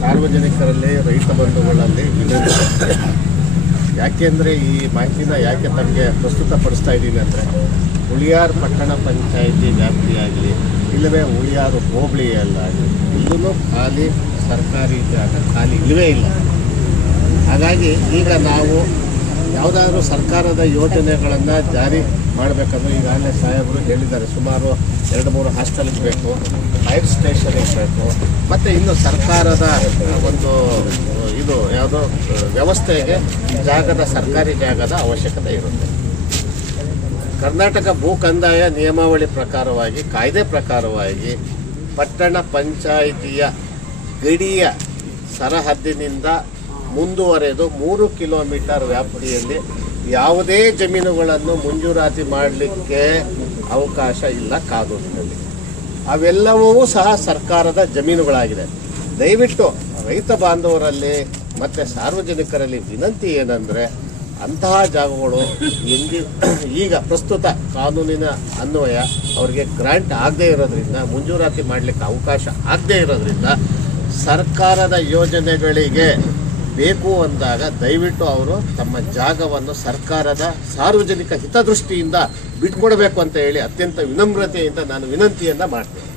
ಸಾರ್ವಜನಿಕರಲ್ಲಿ, ರೈತ ಬಂಧುಗಳಲ್ಲಿ ಯಾಕೆ ಯಾಕೆಂದರೆ ಈ ಮಾಹಿತಿನ ಯಾಕೆ ತಮಗೆ ಪ್ರಸ್ತುತಪಡಿಸ್ತಾ ಇದ್ದೀನಿ ಅಂದರೆ ಉಳಿಯಾರ್ ಪಟ್ಟಣ ಪಂಚಾಯಿತಿ ವ್ಯಾಪ್ತಿಯಾಗಲಿ, ಇಲ್ಲವೇ ಉಳಿಯಾರು ಹೋಬಳಿಯಲ್ಲಾಗಲಿ ಇಲ್ಲೂ ಖಾಲಿ ಸರ್ಕಾರಿ ಜಾಗ ಖಾಲಿ ಇಲ್ಲವೇ ಇಲ್ಲ. ಹಾಗಾಗಿ ಈಗ ನಾವು ಯಾವುದಾದ್ರೂ ಸರ್ಕಾರದ ಯೋಜನೆಗಳನ್ನು ಜಾರಿ ಮಾಡಬೇಕಂದ್ರೆ ಈಗಾಗಲೇ ಸಾಹೇಬರು ಹೇಳಿದ್ದಾರೆ. ಸುಮಾರು ಎರಡು ಮೂರು ಹಾಸ್ಟೆಲ್ಗೆ ಬೇಕು. ಫೈರ್ ಸ್ಟೇಷನಿಗೆ ಬೇಕು. ಮತ್ತು ಇನ್ನು ಸರ್ಕಾರದ ಒಂದು, ಇದು ಯಾವುದೋ ವ್ಯವಸ್ಥೆಗೆ ಜಾಗದ, ಸರ್ಕಾರಿ ಜಾಗದ ಅವಶ್ಯಕತೆ ಇರುತ್ತೆ. ಕರ್ನಾಟಕ ಭೂ ಕಂದಾಯ ನಿಯಮಾವಳಿ ಪ್ರಕಾರವಾಗಿ, ಕಾಯ್ದೆ ಪ್ರಕಾರವಾಗಿ ಪಟ್ಟಣ ಪಂಚಾಯಿತಿಯ ಗಡಿಯ ಸರಹದ್ದಿನಿಂದ ಮುಂದುವರೆದು ಮೂರು ಕಿಲೋಮೀಟರ್ ವ್ಯಾಪ್ತಿಯಲ್ಲಿ ಯಾವುದೇ ಜಮೀನುಗಳನ್ನು ಮಂಜೂರಾತಿ ಮಾಡಲಿಕ್ಕೆ ಅವಕಾಶ ಇಲ್ಲ ಕಾನೂನಿನಲ್ಲಿ. ಅವೆಲ್ಲವೂ ಸಹ ಸರ್ಕಾರದ ಜಮೀನುಗಳಾಗಿದೆ. ದಯವಿಟ್ಟು ರೈತ ಬಾಂಧವರಲ್ಲಿ ಮತ್ತು ಸಾರ್ವಜನಿಕರಲ್ಲಿ ವಿನಂತಿ ಏನಂದರೆ ಅಂತಹ ಜಾಗಗಳು ಎಂದಿ ಈಗ ಪ್ರಸ್ತುತ ಕಾನೂನಿನ ಅನ್ವಯ ಅವರಿಗೆ ಗ್ರ್ಯಾಂಟ್ ಆಗದೇ ಇರೋದ್ರಿಂದ, ಮಂಜೂರಾತಿ ಮಾಡಲಿಕ್ಕೆ ಅವಕಾಶ ಆಗದೇ ಇರೋದ್ರಿಂದ ಸರ್ಕಾರದ ಯೋಜನೆಗಳಿಗೆ ಬೇಕು ಅಂದಾಗ ದಯವಿಟ್ಟು ಅವರು ತಮ್ಮ ಜಾಗವನ್ನು ಸರ್ಕಾರದ ಸಾರ್ವಜನಿಕ ಹಿತದೃಷ್ಟಿಯಿಂದ ಬಿಟ್ಕೊಡಬೇಕು ಅಂತ ಹೇಳಿ ಅತ್ಯಂತ ವಿನಮ್ರತೆಯಿಂದ ನಾನು ವಿನಂತಿಯನ್ನು ಮಾಡ್ತೀನಿ.